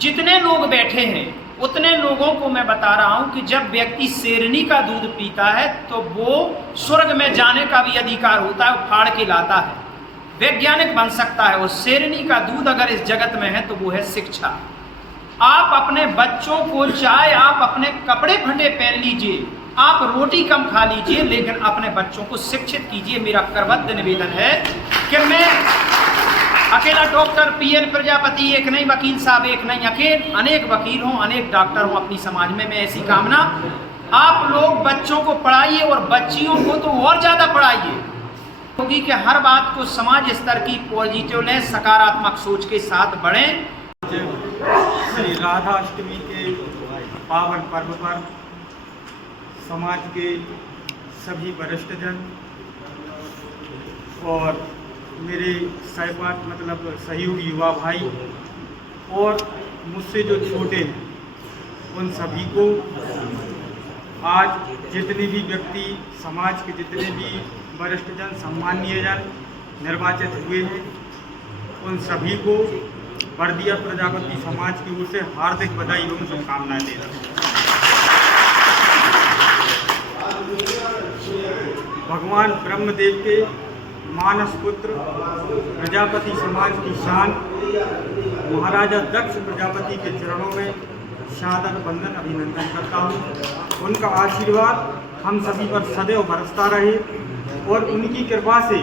जितने लोग बैठे हैं उतने लोगों को मैं बता रहा हूं कि जब व्यक्ति शेरनी का दूध पीता है तो वो स्वर्ग में जाने का भी अधिकार होता है, वो फाड़ के लाता है, वैज्ञानिक बन सकता है। वो शेरनी का दूध अगर इस जगत में है तो वो है शिक्षा। आप अपने बच्चों को, चाहे आप अपने कपड़े फटे पहन लीजिए, आप रोटी कम खा लीजिए, लेकिन अपने बच्चों को शिक्षित कीजिए। मेरा करबद्ध निवेदन है कि मैं अकेला डॉक्टर पीएन प्रजापति एक नहीं, वकील साहब एक नहीं, अनेक वकील हों, अनेक डॉक्टर हों अपनी समाज में। मैं ऐसी कामना, आप लोग बच्चों को पढ़ाइए और बच्चियों को तो और ज़्यादा पढ़ाइए, क्योंकि कि हर बात को समाज स्तर की पॉजिटिवनेस, सकारात्मक सोच के साथ बढ़ें। श्री राधा अष्टमी के पावन पर्व पर समाज के सभी वरिष्ठजन और मेरे सहपाठ मतलब सहयोगी युवा भाई और मुझसे जो छोटे हैं उन सभी को आज जितने भी व्यक्ति समाज के जितने भी वरिष्ठजन, सम्मानीय जन निर्वाचित हुए हैं, उन सभी को बर्दिया प्रजापति समाज की ओर से हार्दिक बधाई एवं शुभकामनाएं दे रहा हूँ। भगवान ब्रह्मदेव के मानस पुत्र प्रजापति समाज की शान महाराजा दक्ष प्रजापति के चरणों में सादर वंदन अभिनंदन करता हूँ। उनका आशीर्वाद हम सभी पर सदैव बरसता रहे और उनकी कृपा से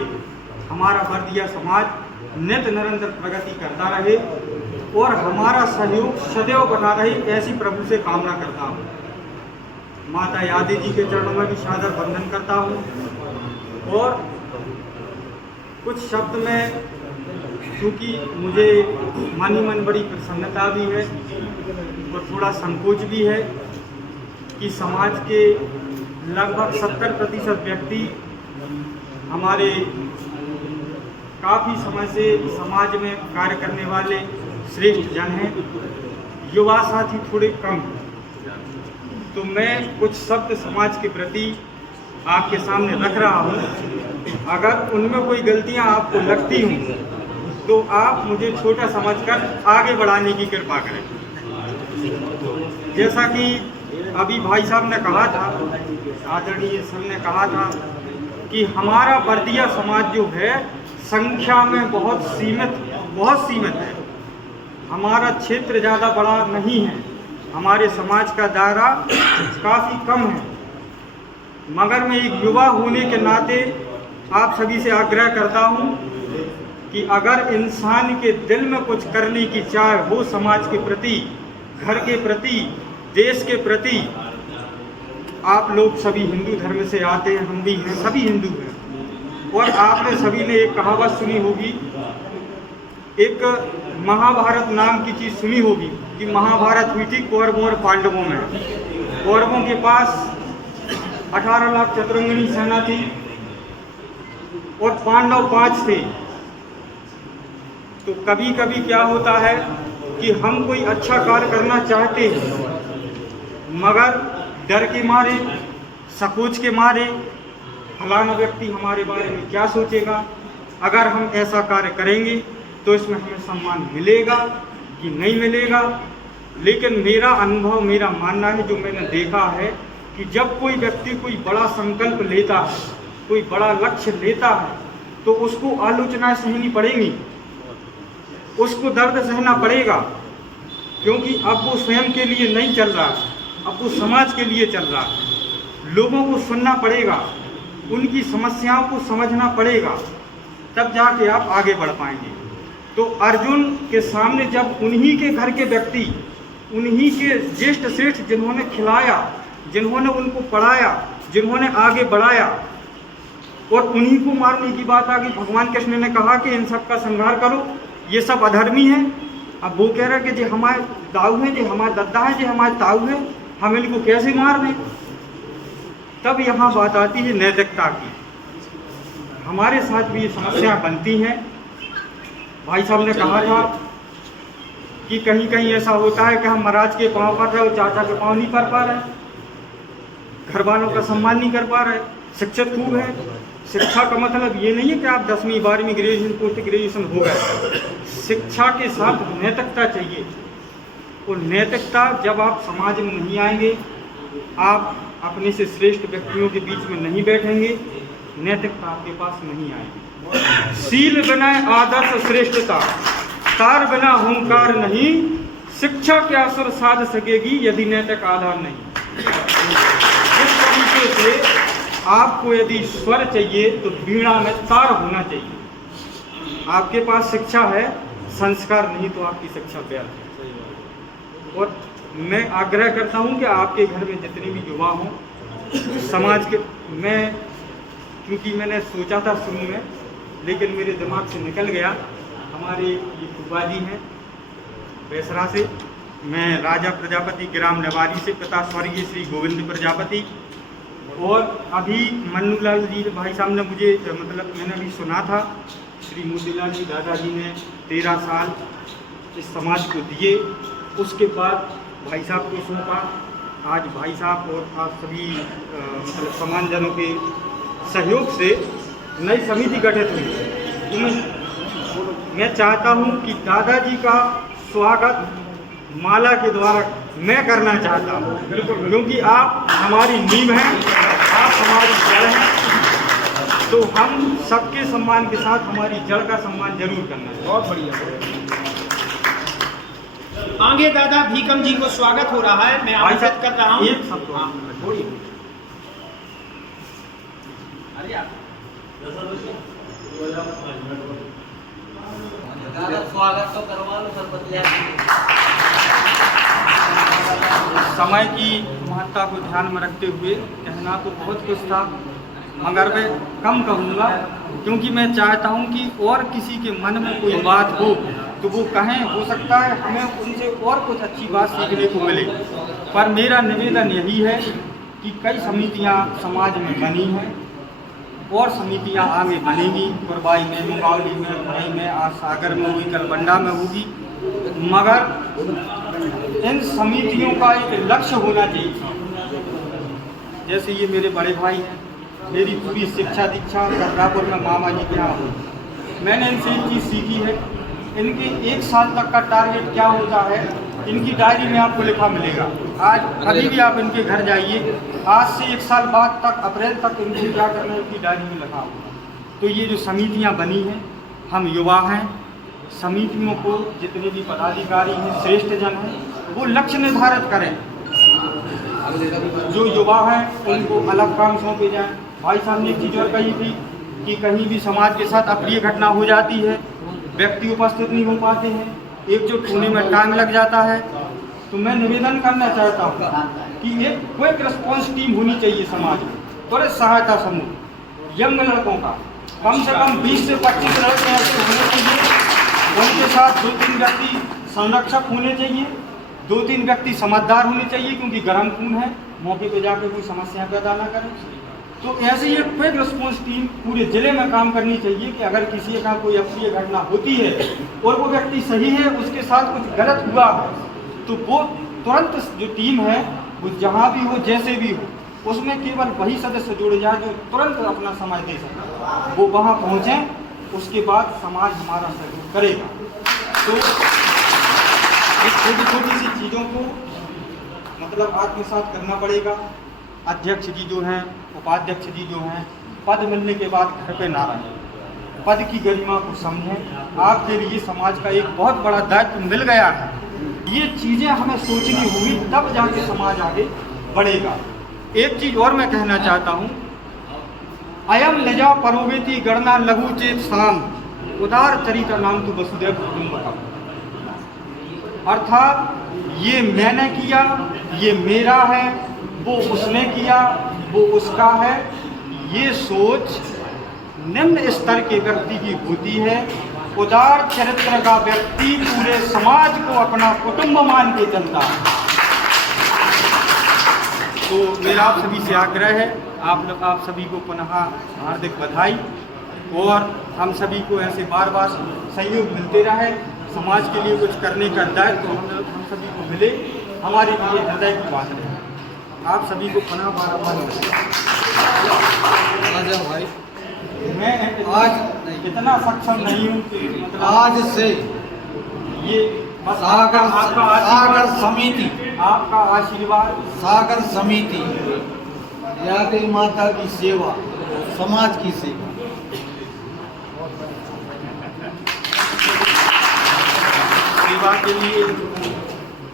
हमारा बर्दिया समाज नित निरंतर प्रगति करता रहे और हमारा सहयोग सदैव बना रहे, ऐसी प्रभु से कामना करता हूँ। माता यादव जी के चरणों में भी सादर वंदन करता हूँ और कुछ शब्द में, क्योंकि मुझे मन ही मन बड़ी प्रसन्नता भी है और थोड़ा संकोच भी है कि समाज के लगभग 70% व्यक्ति हमारे काफ़ी समय से समाज में कार्य करने वाले श्रेष्ठ जन हैं, युवा साथी थोड़े कम हैं। तो मैं कुछ शब्द समाज के प्रति आपके सामने रख रहा हूँ। अगर उनमें कोई गलतियाँ आपको लगती हों तो आप मुझे छोटा समझकर आगे बढ़ाने की कृपा करें। जैसा कि अभी भाई साहब ने कहा था, आदरणीय सर ने कहा था कि हमारा बर्दिया समाज जो है संख्या में बहुत सीमित है। हमारा क्षेत्र ज़्यादा बड़ा नहीं है, हमारे समाज का दायरा काफ़ी कम है, मगर मैं एक युवा होने के नाते आप सभी से आग्रह करता हूं कि अगर इंसान के दिल में कुछ करने की चाह हो, समाज के प्रति, घर के प्रति, देश के प्रति, आप लोग सभी हिंदू धर्म से आते हैं, हम भी हैं, सभी हिंदू हैं, और आपने सभी ने एक कहावत सुनी होगी, एक महाभारत नाम की चीज़ सुनी होगी कि महाभारत हुई थी कौरवों और पांडवों में। कौरवों के पास 18 लाख चतुरंगिनी सेना थी और पांडव 5 थे। तो कभी कभी क्या होता है कि हम कोई अच्छा कार्य करना चाहते हैं, मगर डर के मारे, संकोच के मारे, फलाना व्यक्ति हमारे बारे में क्या सोचेगा, अगर हम ऐसा कार्य करेंगे तो इसमें हमें सम्मान मिलेगा कि नहीं मिलेगा। लेकिन मेरा अनुभव, मेरा मानना है, जो मैंने देखा है कि जब कोई व्यक्ति कोई बड़ा संकल्प लेता है, कोई बड़ा लक्ष्य लेता है, तो उसको आलोचनाएं सहनी पड़ेंगी, उसको दर्द सहना पड़ेगा, क्योंकि अब वो स्वयं के लिए नहीं चल रहा, अब वो समाज के लिए चल रहा है। लोगों को सुनना पड़ेगा, उनकी समस्याओं को समझना पड़ेगा, तब जाके आप आगे बढ़ पाएंगे। तो अर्जुन के सामने जब उन्हीं के घर के व्यक्ति, उन्हीं के ज्येष्ठ श्रेष्ठ जिन्होंने खिलाया, जिन्होंने उनको पढ़ाया, जिन्होंने आगे बढ़ाया, और उन्हीं को मारने की बात आ गई। भगवान कृष्ण ने कहा कि इन सब का संहार करो, ये सब अधर्मी हैं। अब वो कह रहा है कि जो हमारे दाऊ हैं, जो हमारे दद्दा हैं, जो हमारे ताऊ हैं, हम इनको कैसे मार दें। तब यहाँ बात आती है नैतिकता की। हमारे साथ भी ये समस्या बनती हैं। भाई साहब ने कहा था कि कहीं कहीं ऐसा होता है कि हम महाराज के पाँव पर रहे और चाचा के पाँव नहीं पर पा रहे, घर वालों का सम्मान नहीं कर पा रहे। शिक्षित खूब है, शिक्षा का मतलब ये नहीं है कि आप 10वीं 12वीं ग्रेजुएशन पोस्ट ग्रेजुएशन हो गए। शिक्षा के साथ नैतिकता चाहिए। और नैतिकता, जब आप समाज में नहीं आएंगे, आप अपने से श्रेष्ठ व्यक्तियों के बीच में नहीं बैठेंगे, नैतिकता आपके पास नहीं आएगी। शील बिना आदर्श श्रेष्ठता, तार बिना हुंकार नहीं, शिक्षा क्या सुर साध सकेगी यदि नैतिक आधार नहीं। इस तरीके से आपको यदि स्वर चाहिए तो वीणा में तार होना चाहिए। आपके पास शिक्षा है, संस्कार नहीं तो आपकी शिक्षा व्यर्थ है। और मैं आग्रह करता हूं कि आपके घर में जितने भी युवा हों, समाज के, मैं क्योंकि मैंने सोचा था शुरू में लेकिन मेरे दिमाग से निकल गया, हमारे ये फूफा जी हैं बेसरा से, मैं राजा प्रजापति ग्राम नवारी से, पिता स्वर्गीय श्री गोविंद प्रजापति, और अभी मन्नूलाल जी भाई साहब ने मुझे मैंने अभी सुना था, श्री मोतीलाल जी दादाजी ने 13 साल इस समाज को दिए, उसके बाद भाई साहब को सौंपा। आज भाई साहब और आप सभी समाजजनों के सहयोग से नई समिति गठित हुई। तो मैं चाहता हूं कि दादाजी का स्वागत माला के द्वारा मैं करना चाहता हूं, क्योंकि आप हमारी नींव हैं, आप हमारी जड़ हैं, तो हम सबके सम्मान के साथ हमारी जड़ का सम्मान जरूर करना है। बहुत बढ़िया। आगे दादा भीकम जी को स्वागत हो रहा है, मैं आमंत्रित कर रहा हूँ। स्वागत तो करवा लो सरपंच। समय की महत्ता को ध्यान में रखते हुए कहना तो बहुत कुछ था, मगर मैं कम कहूँगा, क्योंकि मैं चाहता हूँ कि और किसी के मन में कोई बात हो तो वो कहें, हो सकता है हमें उनसे और कुछ अच्छी बात सीखने को मिले। पर मेरा निवेदन यही है कि कई समितियाँ समाज में बनी हैं और समितियाँ आगे बनेगी, कुरबाई में, मुंगावली में, भरई में, आज सागर में हुई, कल बंडा में होगी, मगर इन समितियों का एक लक्ष्य होना चाहिए। जैसे ये मेरे बड़े भाई हैं, मेरी पूरी शिक्षा दीक्षा कर्रापुर में मामा जी के यहाँ हुई। मैंने इनसे एक चीज़ सीखी है, इनके 1 साल तक का टारगेट क्या होता है, इनकी डायरी में आपको लिखा मिलेगा। आज अभी भी आप इनके घर जाइए, आज से 1 साल बाद तक, अप्रैल तक इनको क्या करना है इनकी डायरी में लिखा होगा। तो ये जो समितियाँ बनी हैं, हम युवा हैं, समितियों को जितने भी पदाधिकारी हैं, श्रेष्ठ जन हैं, वो लक्ष्य निर्धारित करें। जो युवा हैं उनको अलग काम सौंपे जाएं। भाई साहब ने एक चीज़ और कही थी कि कहीं भी समाज के साथ अप्रिय घटना हो जाती है, व्यक्ति उपस्थित नहीं हो पाते हैं, एकजुट होने में टाइम लग जाता है, तो मैं निवेदन करना चाहता हूँ कि एक क्विक रिस्पॉन्स टीम होनी चाहिए समाज में, त्वरित सहायता समूह यंग लड़कों का, कम से कम 20 से 25 लड़के ऐसे होने चाहिए, उनके साथ 2-3 व्यक्ति संरक्षक होने चाहिए, 2-3 व्यक्ति समझदार होने चाहिए, क्योंकि गर्म खून है, मौके पर जाकर कोई समस्या पैदा ना करें। तो ऐसे ही एक क्विक रिस्पॉन्स टीम पूरे जिले में काम करनी चाहिए कि अगर किसी का कोई अप्रिय घटना होती है और वो व्यक्ति सही है, उसके साथ कुछ गलत हुआ है, तो वो तुरंत जो टीम है वो जहाँ भी हो, जैसे भी हो, उसमें केवल वही सदस्य जुड़ जाए जो तुरंत अपना समय दे सके, वो वहाँ पहुँचें, उसके बाद समाज हमारा सहयोग करेगा। तो इस छोटी छोटी सी चीज़ों को आत्मसात करना पड़ेगा। अध्यक्ष जी जो हैं, उपाध्यक्ष जी जो हैं, पद मिलने के बाद घर पे ना रहें, पद की गरिमा को समझें। आपके लिए समाज का एक बहुत बड़ा दायित्व मिल गया है, ये चीज़ें हमें सोचनी होगी, तब जाके समाज आगे बढ़ेगा। एक चीज़ और मैं कहना चाहता हूँ, अयम लजा परोवेति गणना लघु चेत साम उदार चरित्र नाम तो वसुदेव कुटुंबकम। अर्थात ये मैंने किया, ये मेरा है, वो उसने किया, वो उसका है, ये सोच निम्न स्तर के व्यक्ति की होती है। उदार चरित्र का व्यक्ति पूरे समाज को अपना कुटुंब मान के चलता है। तो मेरा आप सभी से आग्रह है, आप सभी को पुनः हार्दिक बधाई, और हम सभी को ऐसे बार बार सहयोग मिलते रहे, समाज के लिए कुछ करने का दायित्व हम सभी को मिले, हमारे लिए हृदय की बात है। आप सभी को पुनः बार भाई, मैं आज इतना सक्षम नहीं हूँ कि आज से ये बस सागर समिति, आपका आशीर्वाद, सागर समिति, यात्री माता की सेवा, समाज की सेवा। सेवा के लिए,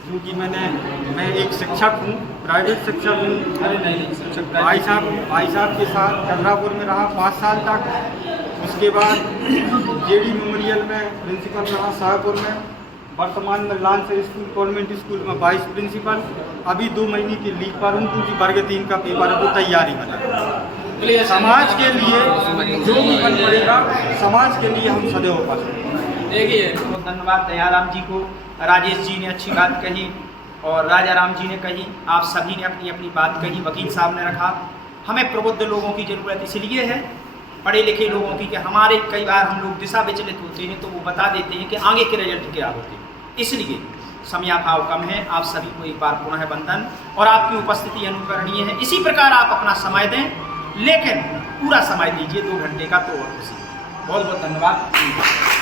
क्योंकि मैं एक शिक्षक हूँ, प्राइवेट शिक्षक हूँ। अरे नहीं शिक्षक भाई साहब के साथ कमरापुर में रहा 5 साल तक। उसके बाद जेडी मेमोरियल में प्रिंसिपल रहा शाहपुर में। वर्तमान में लांसर स्कूल कॉन्वेंट स्कूल में वाइस प्रिंसिपल। अभी 2 महीने की लीव पर हूँ क्योंकि वर्ग 3 का पेपर है, वो तैयारी में लगा। समाज के लिए जो भी बन पड़ेगा, समाज के लिए हम सदैव उपस्थित हैं। देखिए, बहुत धन्यवाद दयाराम जी को। राजेश जी ने अच्छी बात कही और राजा राम जी ने कही, आप सभी ने अपनी अपनी बात कही, वकील साहब ने रखा। हमें प्रबुद्ध लोगों की ज़रूरत इसलिए है, पढ़े लिखे लोगों की, कि हमारे कई बार हम लोग दिशा विचलित होते हैं तो वो बता देते हैं कि आगे के रिजल्ट क्या होते हैं। इसलिए समयाभाव कम है। आप सभी को एक बार पुनः वंदन, और आपकी उपस्थिति अनुकरणीय है। इसी प्रकार आप अपना समय दें, लेकिन पूरा समय दीजिए, 2 घंटे का तो और खुशी। बहुत बहुत धन्यवाद।